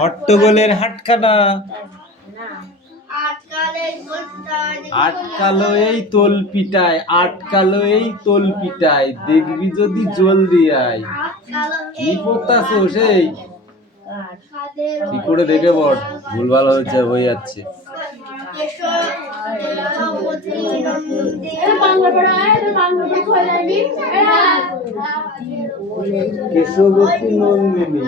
হট্টগোলের হাটখানা আটকালো এই তোল পিটায়, আটকালো এই তোল পিটায়, দেখবি যদি জলদি আয়। কি করতাছো সেই? কি করে দেখে বল, ভুলভাল হয়েছে, হয়ে যাচ্ছে। কেশবতী নন্দিনী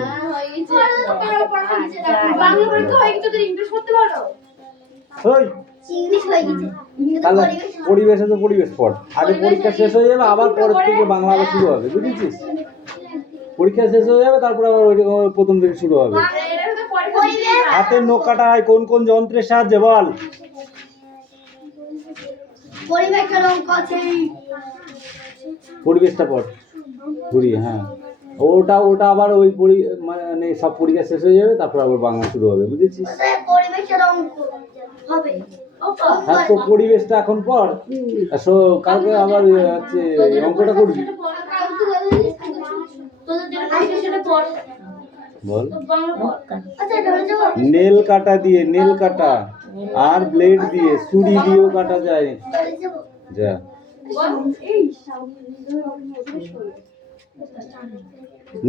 পরিবেশ আছে, পরিবেশ পড়। আগে পরীক্ষা শেষ হয়ে যাবে, আবার পরের থেকে বাংলা আবার শুরু হবে, বুঝেছিস? পরীক্ষা শেষ হয়ে যাবে, তারপরে আবার ওই প্রথম থেকে শুরু হবে। হাতের নখ কাটা হয় কোন কোন যন্ত্রের সাহায্যে বল? পরিবেশটা পড় ঘুরিয়ে। হ্যাঁ, ওটা ওটা আবার ওই মানে সব পরীক্ষা শেষ হয়ে যাবে, তারপর আবার বাংলা শুরু হবে, বুঝেছিস? হ্যাঁ, তো পরিবেশটা এখন পড়, কালকে আবার হচ্ছে অঙ্কটা করবি। বল। নেল কাটা দিয়ে, নেল কাটা আর ব্লেড দিয়ে, ছুরি দিয়েও কাটা যায়। যা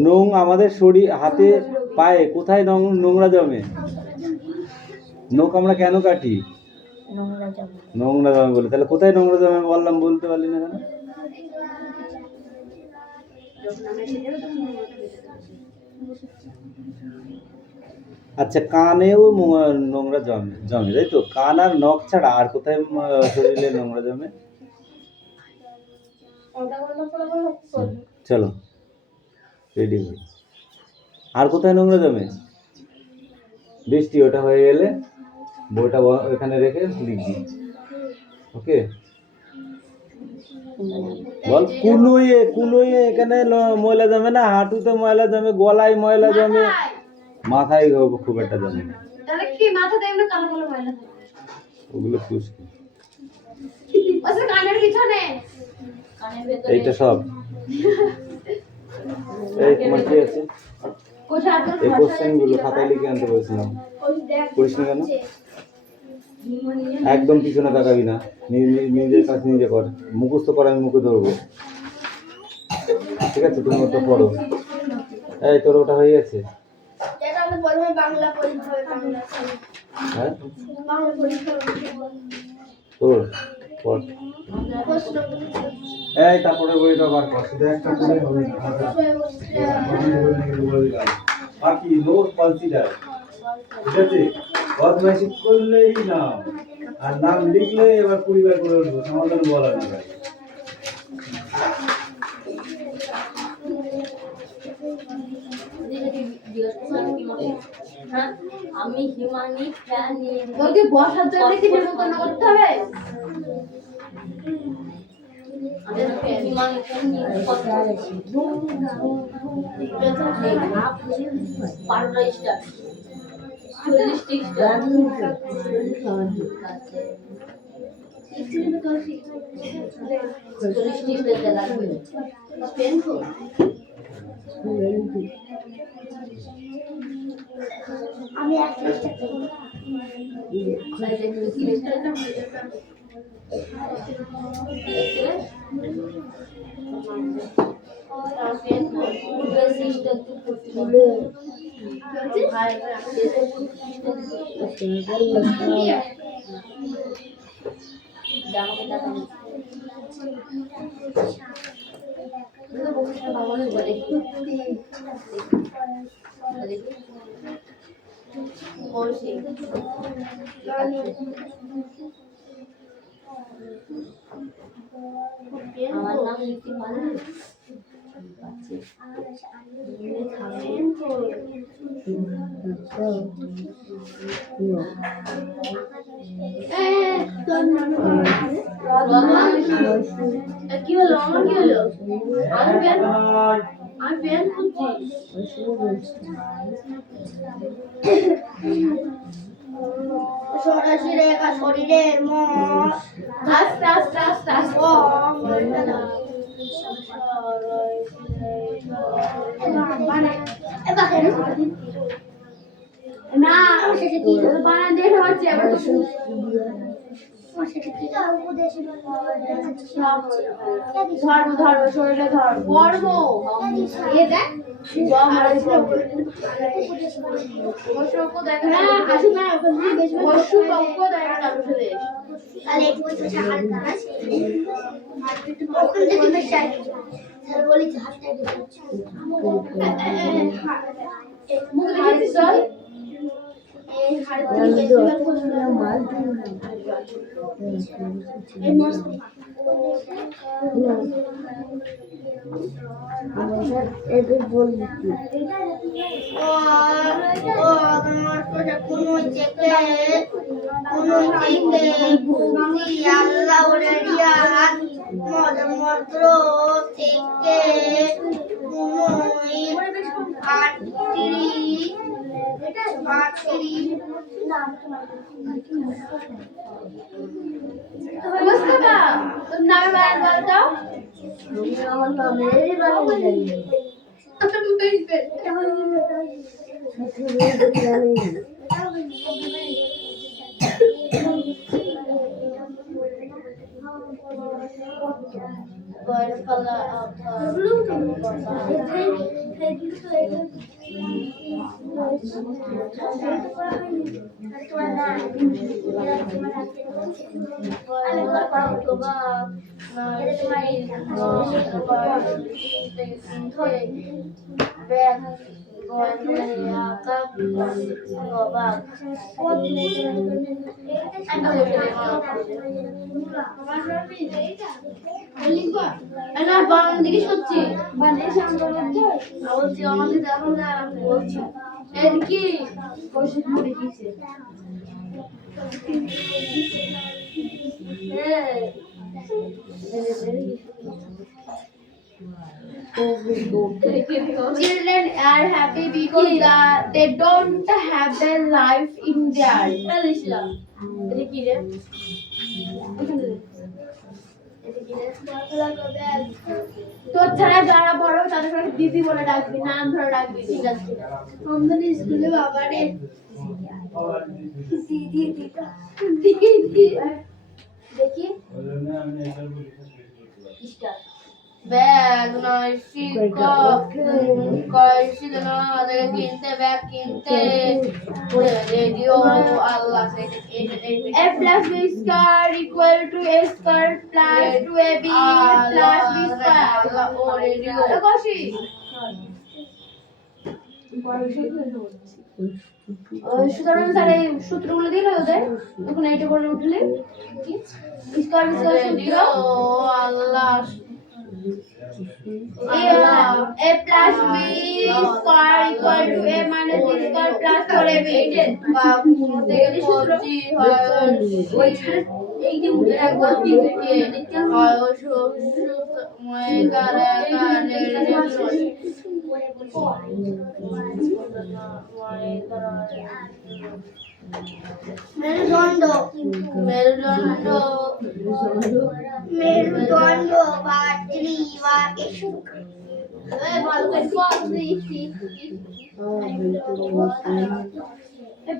নোং আমাদের শরীর, হাতে পায়ে কোথায় নোংরা জমে? নখ আমরা কেন কাটি? নোংরা জমে বলে। তাহলে কোথায় নোংরা জমে বললাম, বলতে পারলি না কেন? আচ্ছা, কানেও নোংরা জমে, তাই তো? কান আর নখ ছাড়া আর কোথায় শরীরে নোংরা জমে? চলো রেডি হই। আর কোথায় নোংরা জমে? বৃষ্টি, ওটা হয়ে গেলে বইটা এখানে রেখে লিখবি। ওকে, বল। কুলোয়ে, কুলোয়ে এখানে ময়লা জমে না, হাঁটুতে ময়লা জমে, গলায় ময়লা জমে, মাথায় খুব একটা জমে না। তাহলে কি মাথাতে এমনি কালো কালো ময়লা থাকে? ওগুলো খুশকি। ওসে কানের পিছনে, কানের ভেতরে। এইটা সব। এই তোমার কি আছে? এই কোশ্চেনগুলো খাতায় লিখে আনতে বলেছিলাম, করিস না কেন? একদম পিছনে তাকাবি না, নিজের কাজ নিজে কর। মুখস্থ কর, আমি মুখে ধরবো, ঠিক আছে? তুমি ওটা পড়ো। এই তোর ওটা হয়ে গেছে? হ্যাঁ, তোর পড়। এই তারপরে বইটা বার কর, শুধু একটা করে হবে না। বাকি নোট কনসিডার, ঠিক আছে? বদমাইশি করলেই নাম, আর নাম লিখলে এবার পরিবার করে উঠবো, সমাধান বলা না ভাই। আমি হিমানি ফ্যান নিয়ে তোকে বসার জন্য কি নিমন্ত্রণ করতে হবে? আমি হিমানি ফ্যান নিয়ে কথা বলছি। পাররা স্টার 40 স্টার আমি একটা আমার নাম লিখতে পারবে? তোর নাম কি হলো আমার কি হলো আমি প্যান খুঁজছি সরাসরি একা শরীরের মন আস্তে আস্তে আস্তে আস্তে না বানান দেখে পাচ্ছি আবার ধর্ম ধর্ম শরীরে ধর্ম কর্ম এ দেখ পশু দেখে না আসে না পশু পক্ষ দেখে না বসে দেশ তাহলে একটু কিছু হালকা আছে ওখান থেকে বেশি আর বলি হালকা মুখ দেখেছিস চল এই হাড় থেকে মাল এই মাছ এদের বলবি কোনো থেকে আল্লাহ রিয়াদ মন্ত্র থেকে মুস্তাফা তোর নামে বায়ান বলতো আমার নামেরই বায়ান জানি দিকে সত্যি বলছি আমাদের দেখো না বলছি এর কি কৌশিক মুড়ি দিছে Children are happy because they don't have their life in their তোর ছাড়া যারা বড় তাদের সবাই দিদি বলে ডাকবি নাম ধরে ডাকবি ঠিক আছে আমাদের স্কুলে বাবারে দিদি দিদি দেখি ব্যাগ নয় শিক্ষক কয়েছিল না আমাদের কিনতে ব্যাগ কিনতে radio Allah a plus b square equal to a square plus 2ab plus b square Allah O radio কষি সুতরাং স্যার এই সূত্রগুলো দিলে ওদের তখন এইটা করে উঠলে স্কয়ার স্কয়ার সূত্র আল্লাহ a plus b square equal to a minus b square plus 4ab এই যে উঠে রাখবো দিকে মেরুদণ্ড বা গ্রীবা এসব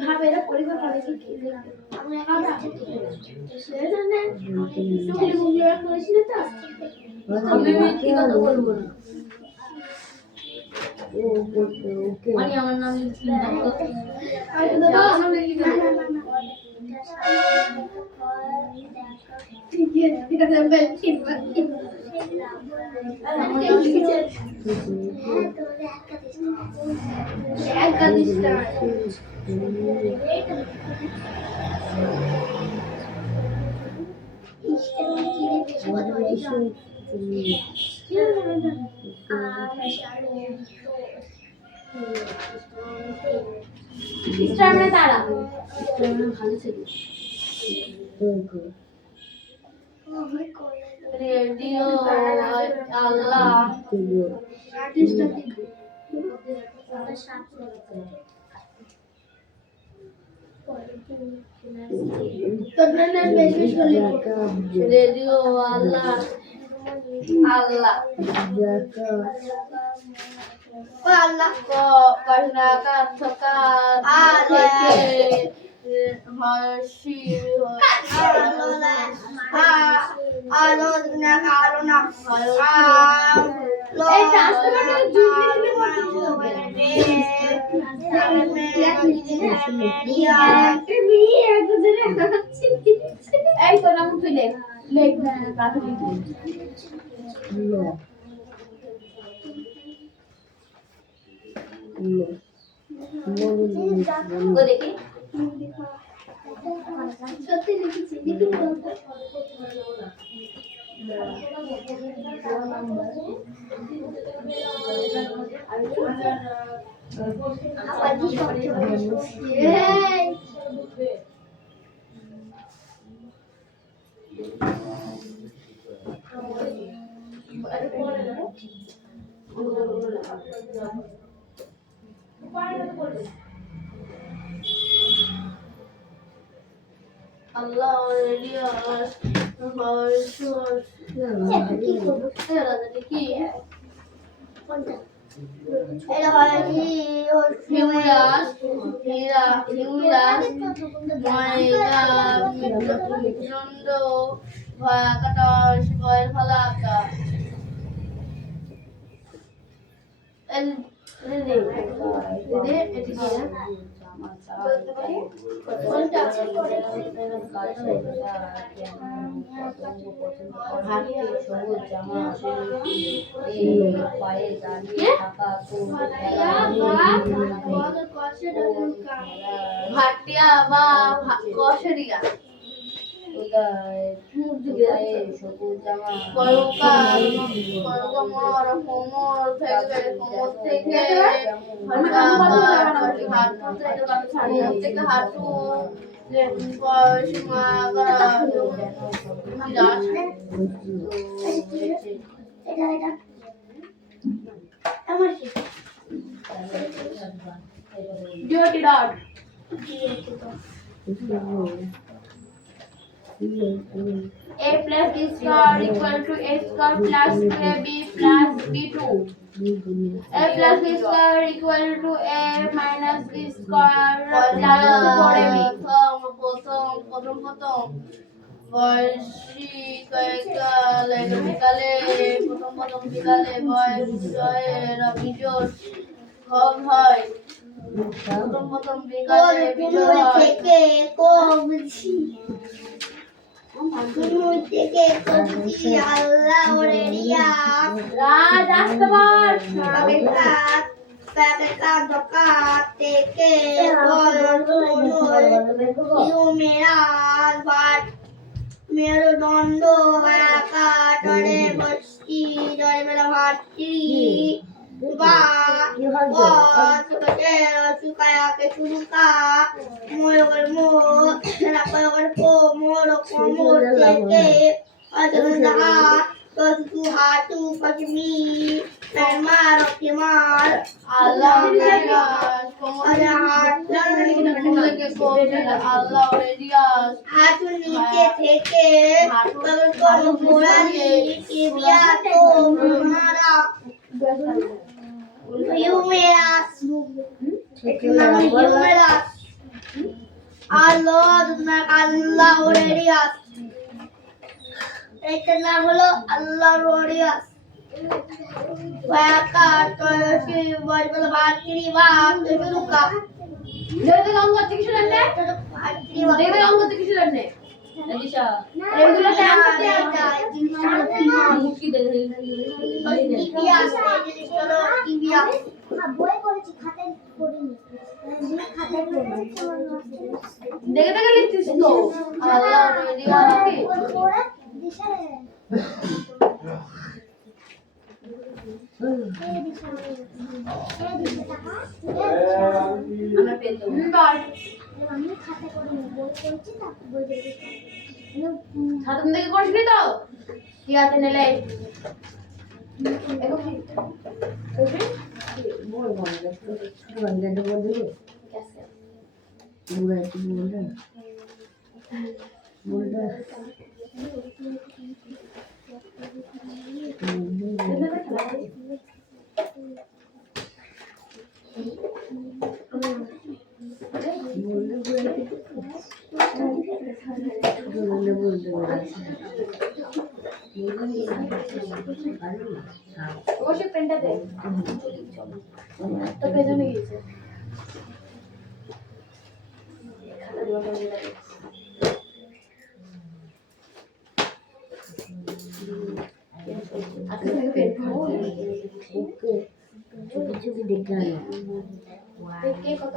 ভাবে এরা পরীক্ষা করে কি আমি ব্যক্তিগত বলবো না মানে আমার নাম তারা ভালো ছিল রেডিও আল্লাহ রেডিও আল্লাহ আল্লাহ আল্লাহ কয়নাকা থকা থেকে হাসি আলো না আলো না এই ট্রান্সফরমার এই তো নাম তুই লেখ লেখ প্রাথমিক ও দেখি সত্যি লিখেছি লিখি বলতে Allah Elias Harshus কি করব এরা দেখি কোনটা এরা হয় হিউরাস মাইগা মিত্রপুঞ্জ ভয়াকাটা শিবয়ের ফলাকা এল রে এটি কি না কোনটা হাতে সবুজ জামা এই পায়ে দাঁড়িয়ে থাকা ভাটিয়া বা কসরিয়া সবুজ জামা কোমর থেকে হাঁটু A plus B square equal to A square plus 2AB plus B2. A plus B square equal to A minus B square plus 4AB. প্রথম বয়সী কয়েকালে বিকালে প্রথম বিকালে বয়সের অভিযোগ কম হয় প্রথম বিকালে বিজয় থেকে কমছি আল্লাহ রেডিয়া রাজ আস্তবার থেকে মেরুদণ্ড কাটরে বসতি জয় মেলা ভাতৃ বা শুকায়াকে শুরুকা ময়গর মোর কোমর থেকে tu hatu pagmi mar optimal Allah ada Allah hatu niche থেকে কোন গোড়ালি টিবিয়া তো মারা humerus humerus Allah radius এটার নাম হলো আল্লাহ রোডিয়াস ওয়াকা তয়সি বলবল ভাতৃ বা শুরুকা দেবে অঙ্গ থেকে শুরু করলে ভাতৃ দেবে অঙ্গ থেকে শুরু করলে দিশা এগুলো টাইম করতে যায় জিনিসটা মুক্তি দেবে টিবিয়া জিনিসটা টিবিয়া বই করেছি খাতায় পড়িনি খাতায় পড়েছি দেখে দেখে লিখছিস তো আল্লাহ রোডিয়াস সাধন থেকে করিসনি তো ঠিক আছে নেলে এগো অবশ্যই পেনটা দে তো পেছনে গিয়েছে কত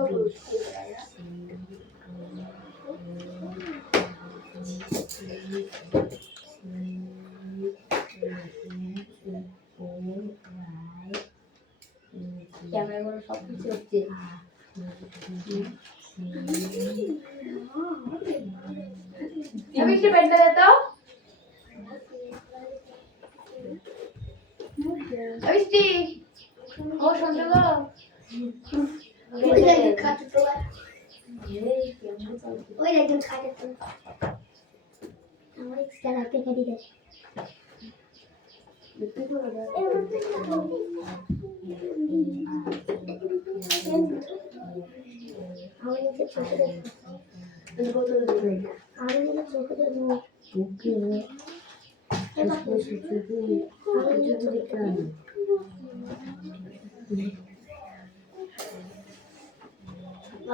ক্যামেরাগুলো সব কিছু হচ্ছে আমি একটু পেনটা দে তো অবিষ্টি ও সুন্দর গো ওই একদম খাটে তো আমার এক্সট্রা রাতে কেটে দে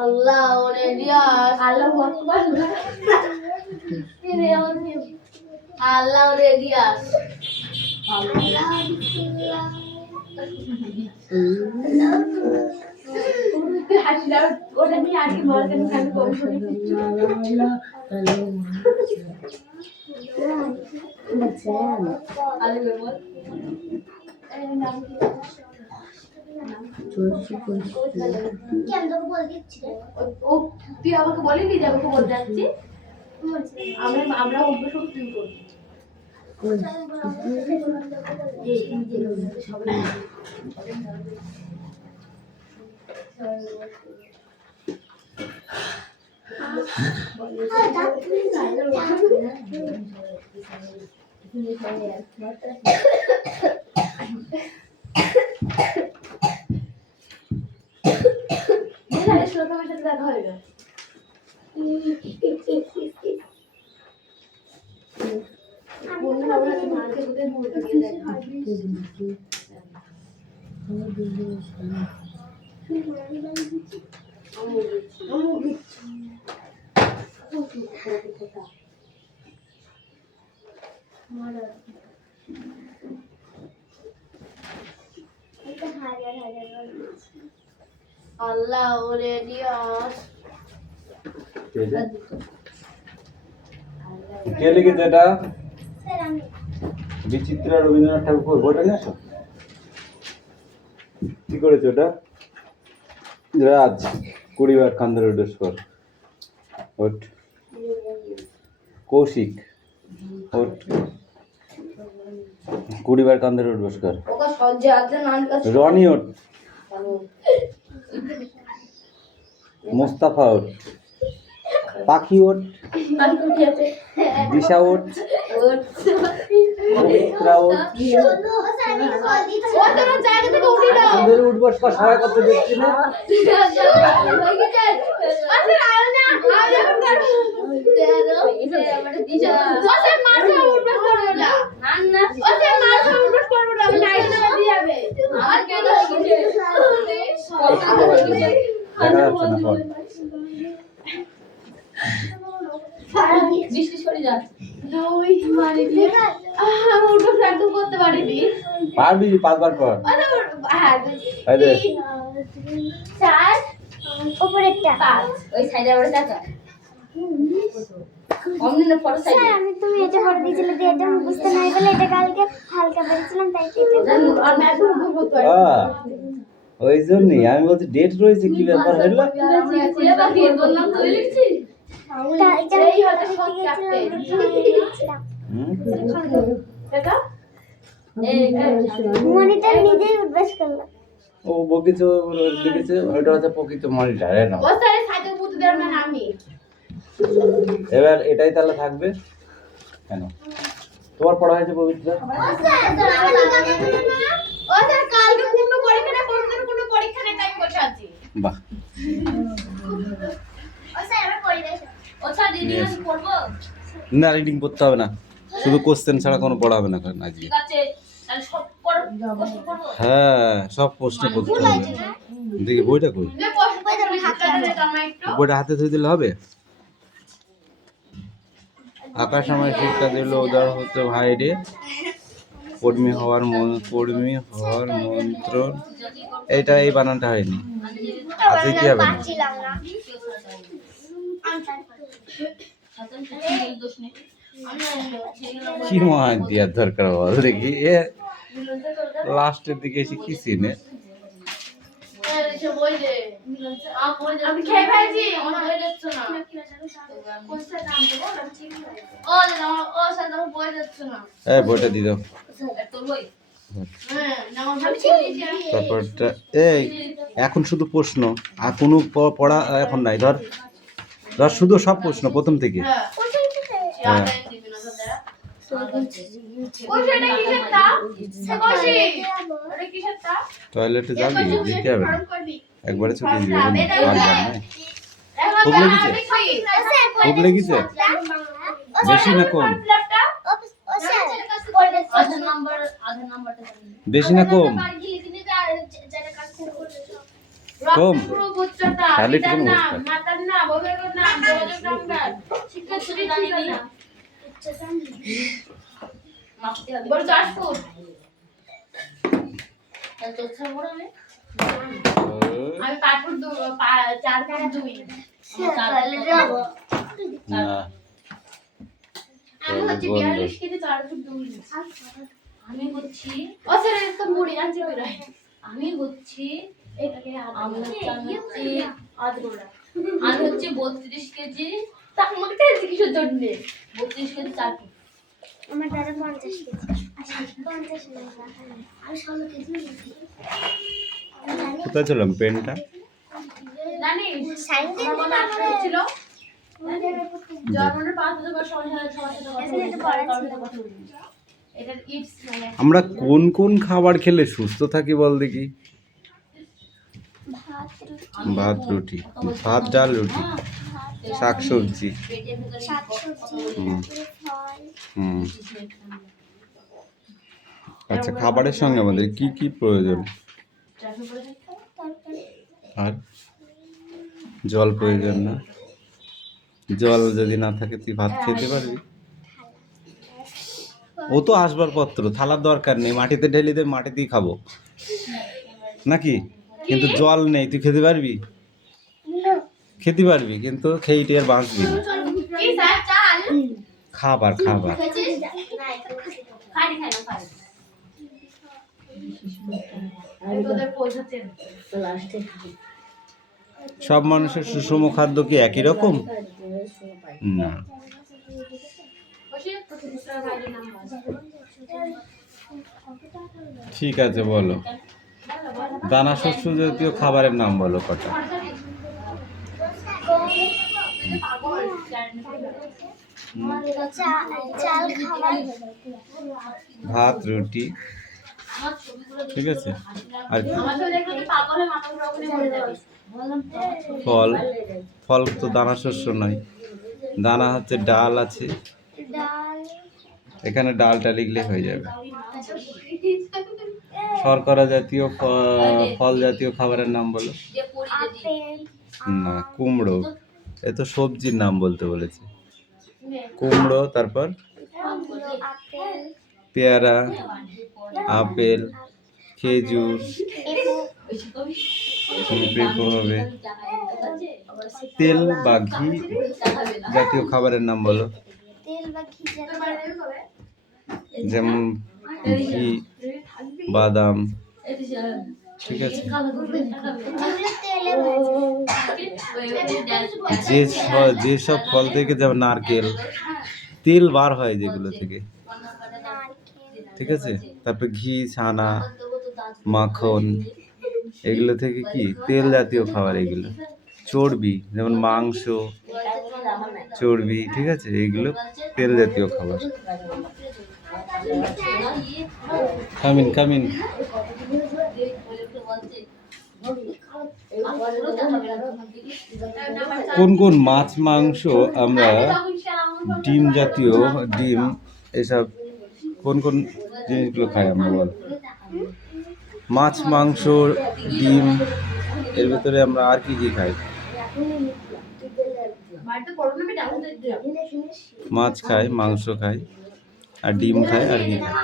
আল্লাহ ওরে রিয়াজ আল্লাহ আকবার আল্লাহ ওরে রিয়াজ আল্লাহ বিসমিল্লাহ হাসিলা ওটা নিয়ে আর কি বল কেন আমি কম করে আল্লাহ বল এই নাম কি ও তুই আমাকে বলিনি যে আমাকে বলতে যাচ্ছি আমরা অভ্যাস শুরু করবি শ্লোকের সাথে দেখা হয়ে গেল আল্লাহ ওরে দিয়াস কে লিখেছে এটা? বিচিত্রা রবীন্দ্রনাথ ঠাকুর বইটা নিয়ে আসো। কি করেছে ওটা? রাজ 20 বার কান্দার উদ্দেশ্যর ওট কৌশিক ওট 20 বার কান্দার উদ্দেশ্যর ওকা সজ্জে আছে নাম কাছে রনি ওট মুস্তাফা ওট পাখি ওট আমি কোন কি আছে দিশা ওট পবিত্রা ওট ও তোর জায়গা থেকে উঠি দাও কান্দার উঠবস কর সবাই করতে দেখছি না আচ্ছা আয় না আমি এখন করব তেরো আমারে দিশা ওসে মারছো উঠবস করব না না ওসে মারছো উঠবস করব না আমি লাইট না দিয়ে যাবে আমার কেন হয়ে গেছে বৃষ্টি সরে যা দুই মানে দিয়ে আমি উঠবস একদম করতে পারিনি পারবি 5 বার কর হ্যাঁ এই দে 4 উপরেরটা 5 ওই সাইডে আবার দেখা অমনি না ফটো সাইডে আমি তুমি এটা করে দিয়েছিলে যে এটা বুঝতে নাই বলে এটা কালকে হালকা বলেছিলাম তাই এটা আর ম্যাথ উঠবস করতে পারি ওই জন্যই আমি বলছি ডেট রয়েছে কি ব্যাপার হলো বাকি বললাম তুই লিখছিস এই হচ্ছে সব ক্যাপ্টেন দেখা মনিটর নিজেই উঠবাস করলো। ও বকিছে লিখেছে ওইটা হচ্ছে প্রকৃত মনিটর না। ও স্যার সাথে পুতু দেওয়ার মানে আমি এবার এটাই তাহলে থাকবে কেন? তোমার পড়া হয়েছে পবিত্র? ও স্যার কালকে কোনো পরীক্ষা না পরশুদিন কোনো পরীক্ষা নেই তাই বসে আছি বাহ, ও স্যার আমরা পরিবেশ ও স্যার দিদি আমি পড়বো না রিডিং করতে হবে না, শুধু কোশ্চেন ছাড়া কোনো পড়া হবে না আজকে। ঠিক আছে তাহলে সব প্রশ্ন করব হ্যাঁ সব প্রশ্ন করতে হবে। দেখি বইটা কই? যে প্রশ্ন করতে হাতে ধরে তোমার একটু বইটা হাতে ধরে দিলে হবে? আকাশ আমায় শিক্ষা দিল উদার হতে ভাই রে, কর্মী হওয়ার মন্ত্র। এইটা এই বানানটা হয়নি, আছে কি হবে না? ছিলাম না কি মহান দেওয়ার দরকার বল দেখি, এ লাস্টের দিকে এসে কি সিনে। আমি খেয়ে ফেলছি আমার বই যাচ্ছে না ও দাদা ও স্যার আমার বই যাচ্ছে না এই বইটা দিয়ে দাও। তোর বই হ্যাঁ আমার বই ছিল তারপরটা এই এখন শুধু প্রশ্ন আর কোনো পড়া এখন নাই। ধর ধর শুধু সব প্রশ্ন প্রথম থেকে। হ্যাঁ হ্যাঁ ও সেটা কিসের তা কোশি এটা কিসের তা টয়লেটে যাবি দিতে হবে না, করবি একবারে ছুটি দিবি। খুব খুব লেগেছে? খুব লেগেছে? বেশি না কম? ও স্যার আধার নাম্বারটা বেশি না কম? কম? পুরো গোচ্ছটা তাহলে পিতার কোনো নাম অবস্থা। মাতার নাম বাবার নাম যোগাযোগ নাম্বার শিক্ষার্থী জানি না বড় 10 ফুট তাহলে তো স্যার বড় আমি 5 ফুট 4 ফুট 2 তাহলে যাব না আমি হচ্ছে 42 কেজি 4 ফুট 2 আমি হচ্ছি ও স্যার এটা মুড়ি আনছি বেরাই আমি হচ্ছি এটাকে আমি হচ্ছি আদরোড়া আমি হচ্ছে 32 কেজি তা আমাকে টেনছি কিসের জন্য 32 কেজি 4 ফুট আমার দাদা 50 কেজি 50 না আমি 16 কেজি জানি কোথায় ছিলাম পেনটা? জানিস সাইন্স আমার মনে আটটা ছিল জন্মের 5 বছর সবার সাথে কথা বলি এটার ইটস মানে আমরা কোন কোন খাবার খেলে সুস্থ থাকি বল দেখি? ভাত রুটি, ভাত ডাল রুটি, শাকসবজি, শাকসবজি হুম। ফল হুম। আচ্ছা খাবারের সঙ্গে আমাদের কি কি প্রয়োজন? তরকারি আর জল প্রয়োজন না? জল যদি না থাকে তুই ভাত খেতে পারবি? ও তো আসবাবপত্র, থালার দরকার নেই, মাটিতে ঢেলে দে, মাটিতেই খাবো নাকি? কিন্তু জল নেই, তুই খেতে পারবি? খেতে পারবি কিন্তু খেয়েটি আর বাঁচবি না। কি স্যার চাল খাবার খাবার খেয়েছিস খাই খাই না খাই তোদের পৌঁছাচ্ছে লাস্টে সব মানুষের সুষম খাদ্য কি একই রকম? না। ঠিক আছে বলো, দানা শস্য জাতীয় খাবারের নাম বলো কটা? চাল খাবার ভাত রুটি, ঠিক আছে। আর কি? ফল, ফল তো দানা শস্য নয়, দানা হচ্ছে ডাল আছে, ডাল এখানে ডালটা লিখলে হয়ে যাবে। শর্করা জাতীয় ফল জাতীয় খাবারের নাম বলো। আপেল না, কুমড়ো, এ তো সবজির নাম বলতে বলেছে। কুমড়ো, তারপর আপেল পেয়ারা, আপেল, খেজুর, পেঁপে হবে। তেল বা ঘি জাতীয় খাবারের নাম বলো। তেল বা ঘি জাতীয় যেমন ঘি, বাদাম, ঠিক আছে, যেগুলো তেলে ভাজে যেসব ফল থেকে, যেমন নারকেল, তেল বার হয় যেগুলো থেকে, নারকেল ঠিক আছে। তারপরে ঘি, ছানা, মাখন, এগুলো থেকে কি তেল জাতীয় খাবার, এগুলো চর্বি, যেমন মাংস, চর্বি, ঠিক আছে, এইগুলো তেল জাতীয় খাবার। Come in come in. কোন কোন মাছ, মাংস, আমরা ডিম জাতীয়, ডিম, এসব কোন কোন জিনিসগুলো খাই আমরা, বল? মাছ, মাংস, ডিম, এর ভিতরে আমরা আর কি কি খাই? মাছ খাই, মাংস খাই, আর ডিম খাই, আর কি খাই?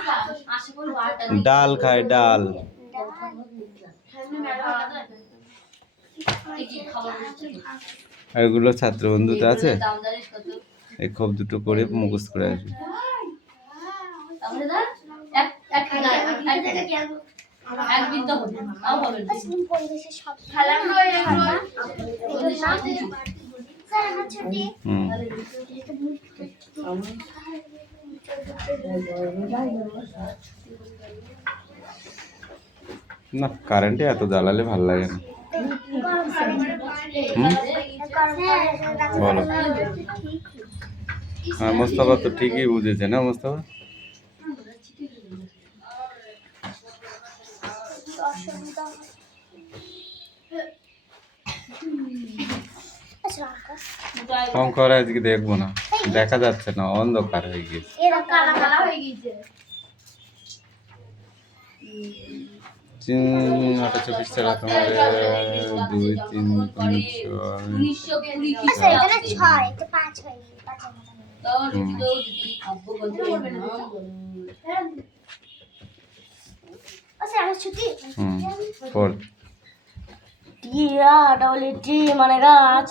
ডাল খাই, ডাল। আর এগুলো ছাত্র বন্ধুতে আছে, এই খুব দুটো করে মুখস্থ করে আসবে। পরিবেশের সব ছুটি হুম, না কারেন্টে এত জ্বালালে ভালো লাগে না। হুম, বলো। হ্যাঁ, মোস্তফা তো ঠিকই বুঝেছে না, মোস্তফা? অঙ্ক আর আজকে দেখবো না, দেখা যাচ্ছে না, অন্ধকার হয়ে গেছে। তিন 8:24 টাকা তোমার 2 3 ছুটি পর টি মানে গাছ।